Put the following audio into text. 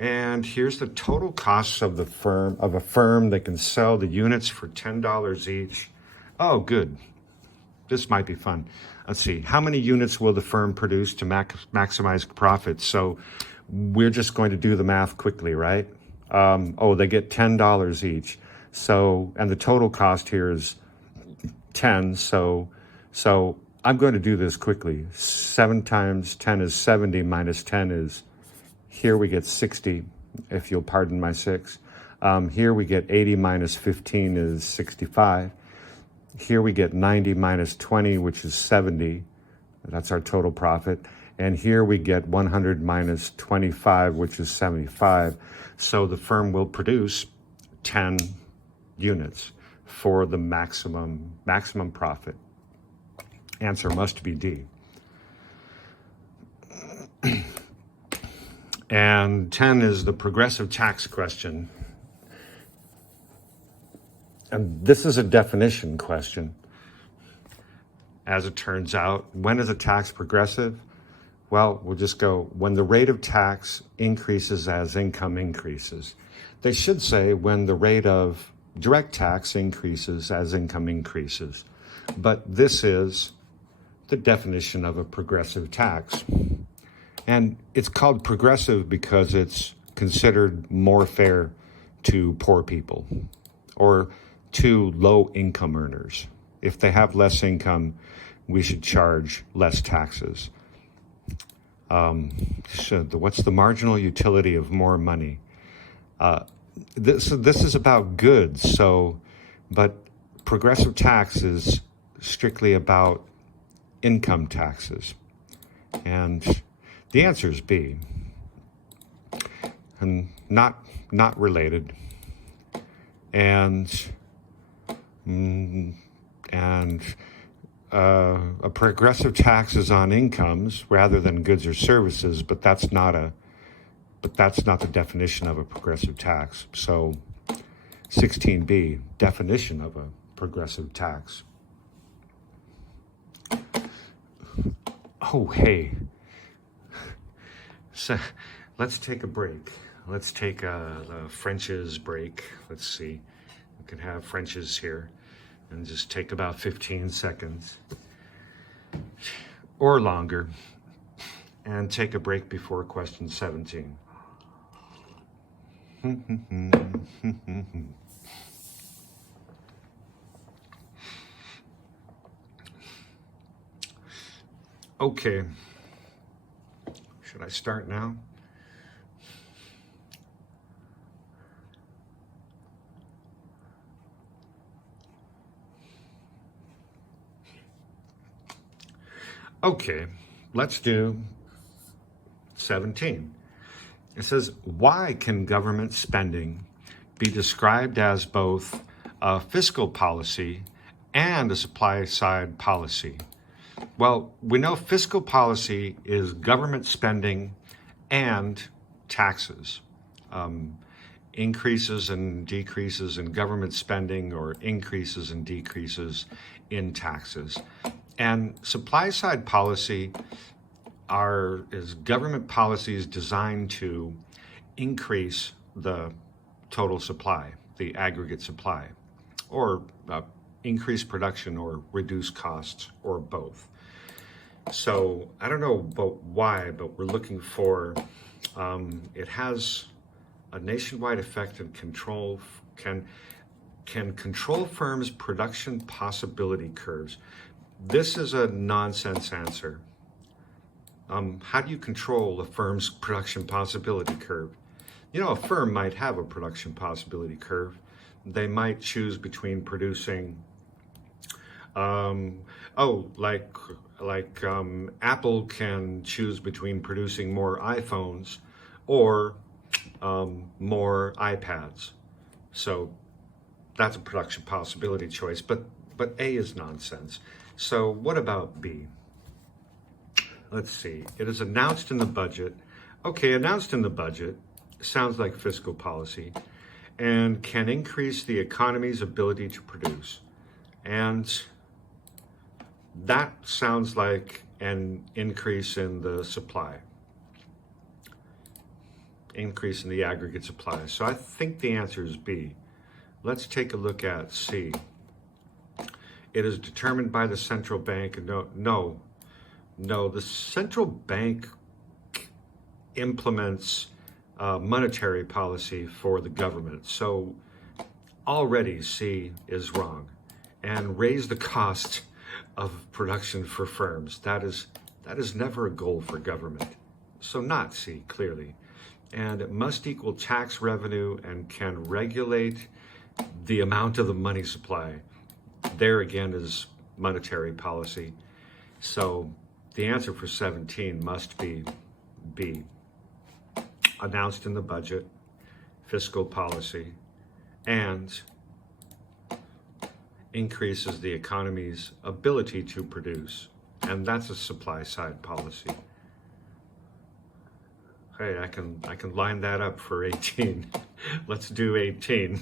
And here's the total costs of a firm that can sell the units for $10 each. Oh, good. This might be fun. Let's see. How many units will the firm produce to maximize profits? So we're just going to do the math quickly, right? They get $10 each. So, and the total cost here is 10. So I'm going to do this quickly. 7 times 10 is 70 minus 10 is, here we get 60, if you'll pardon my 6. Here we get 80 minus 15 is 65. Here we get 90 minus 20, which is 70. That's our total profit. And here we get 100 minus 25, which is 75. So the firm will produce 10 units for the maximum profit. Answer must be D. And 10 is the progressive tax question. And this is a definition question. As it turns out, when is a tax progressive? Well, we'll just go, when the rate of tax increases as income increases. They should say when the rate of direct tax increases as income increases. But this is the definition of a progressive tax. And it's called progressive because it's considered more fair to poor people or to low income earners. If they have less income, we should charge less taxes. What's the marginal utility of more money? This is about goods, but progressive tax is strictly about income taxes. And the answer is B. And not related. And a progressive tax is on incomes rather than goods or services, but that's not the definition of a progressive tax. So 16B, definition of a progressive tax. Oh, hey. So let's take a break. Let's take the French's break. Let's see. We can have French's here and just take about 15 seconds or longer and take a break before question 17. Okay. Should I start now? Okay, let's do 17. It says, why can government spending be described as both a fiscal policy and a supply side policy? Well, we know fiscal policy is government spending and taxes. Increases and decreases in government spending or increases and decreases in taxes. And supply side policy is government policies designed to increase the total supply, the aggregate supply, or increase production or reduce costs, or both. So I don't know about why, but we're looking for, it has a nationwide effect and control, can control firms' production possibility curves. This is a nonsense answer. How do you control a firm's production possibility curve? You know, a firm might have a production possibility curve. They might choose between producing, Apple can choose between producing more iPhones or more iPads. So that's a production possibility choice, but A is nonsense. So what about B? Let's see. It is announced in the budget. Okay, announced in the budget sounds like fiscal policy and can increase the economy's ability to produce. And that sounds like an increase in the supply. increase in the aggregate supply. So I think the answer is B. Let's take a look at C. It is determined by the central bank. No, the central bank implements monetary policy for the government. So already C is wrong. And raise the cost of production for firms. That is never a goal for government. So not C, clearly. And it must equal tax revenue and can regulate the amount of the money supply. There again is monetary policy. So the answer for 17 must be B. Announced in the budget, fiscal policy, and increases the economy's ability to produce. And that's a supply side policy. Hey, I can line that up for 18. Let's do 18.